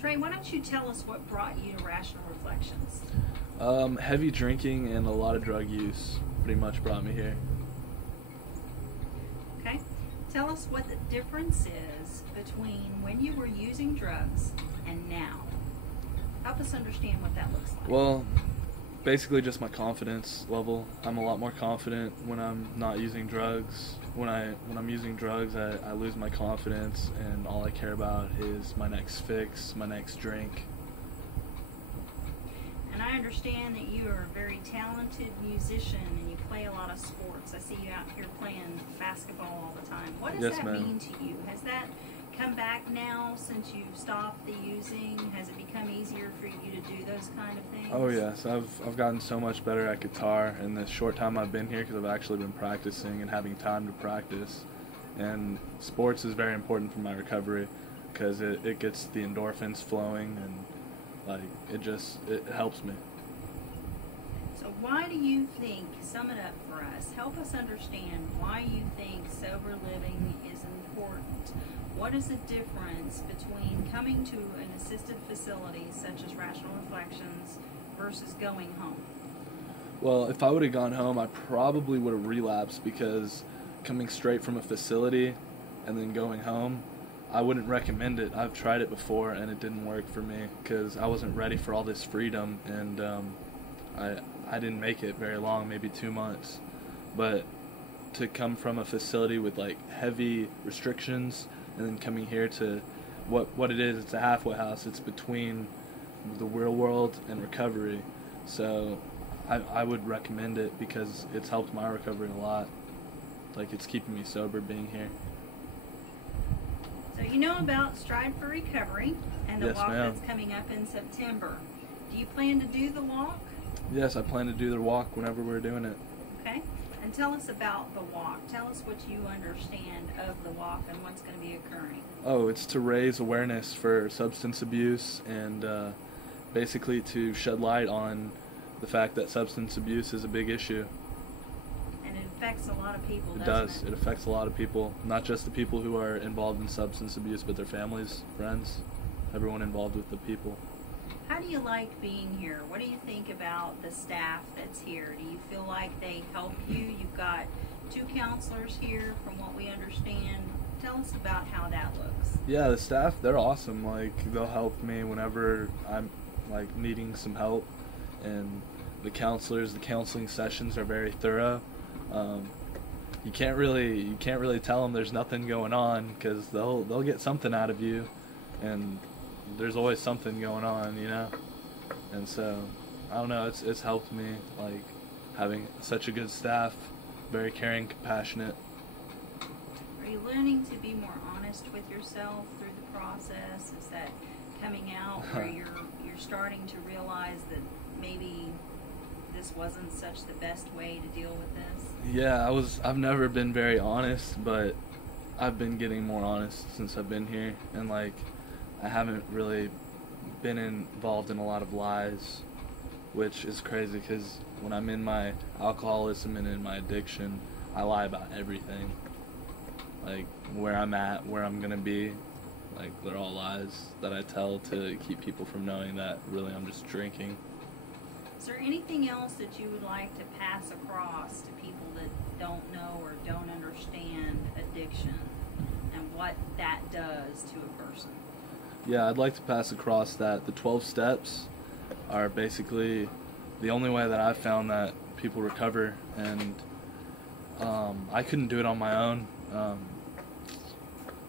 Trey, why don't you tell us what brought you to Rational Reflections? Heavy drinking and a lot of drug use pretty much brought me here. Okay. Tell us what the difference is between when you were using drugs and now. Help us understand what that looks like. Well, basically just my confidence level. I'm a lot more confident when I'm not using drugs. When I'm using drugs, I lose my confidence, and all I care about is my next fix, my next drink. And I understand that you are a very talented musician and you play a lot of sports. I see you out here playing basketball all the time. What does Yes, that ma'am. mean to you? Has that come back now since you've stopped the using? Has it become easier for you to do those kind of things? Oh yes, I've gotten so much better at guitar in the short time I've been here because I've actually been practicing and having time to practice. And sports is very important for my recovery because it gets the endorphins flowing, and it helps me. So why do you think, sum it up for us, help us understand why you think sober living is important. What is the difference between coming to an assisted facility such as Rational Reflections versus going home? Well, if I would have gone home, I probably would have relapsed, because coming straight from a facility and then going home, I wouldn't recommend it. I've tried it before and it didn't work for me because I wasn't ready for all this freedom, and I didn't make it very long, maybe 2 months. But to come from a facility with like heavy restrictions and then coming here to what it is, it's a halfway house. It's between the real world and recovery. So I would recommend it because it's helped my recovery a lot. Like, it's keeping me sober being here. So you know about Stride for Recovery and the Yes, walk ma'am. that's coming up in September. Do you plan to do the walk? Yes, I plan to do the walk whenever we're doing it. Okay. And tell us about the walk. Tell us what you understand of the walk and what's going to be occurring. Oh, it's to raise awareness for substance abuse and basically to shed light on the fact that substance abuse is a big issue. And it affects a lot of people, It doesn't does. it? It affects a lot of people, not just the people who are involved in substance abuse, but their families, friends, everyone involved with the people. How do you like being here? What do you think about the staff that's here? Do you feel like they help you? You've got 2 counselors here from what we understand. Tell us about how that looks. Yeah, the staff, they're awesome. Like, they'll help me whenever I'm like needing some help, and the counselors, the counseling sessions are very thorough. You can't really tell them there's nothing going on, because they'll get something out of you, and there's always something going on, you know. And so I don't know, it's helped me, like, having such a good staff, very caring, compassionate. Are you learning to be more honest with yourself through the process? Is that coming out where you're starting to realize that maybe this wasn't such the best way to deal with this? Yeah, I've never been very honest, but I've been getting more honest since I've been here, and like, I haven't really been involved in a lot of lies, which is crazy because when I'm in my alcoholism and in my addiction, I lie about everything. Like, where I'm at, where I'm gonna be, like, they're all lies that I tell to keep people from knowing that really I'm just drinking. Is there anything else that you would like to pass across to people that don't know or don't understand addiction and what that does to a person? Yeah, I'd like to pass across that the 12 steps are basically the only way that I've found that people recover, and I couldn't do it on my own.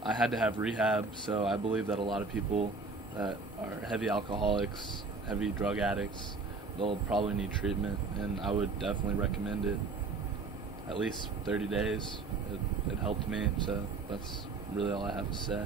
I had to have rehab, so I believe that a lot of people that are heavy alcoholics, heavy drug addicts, they'll probably need treatment, and I would definitely recommend it. At least 30 days. It helped me, so that's really all I have to say.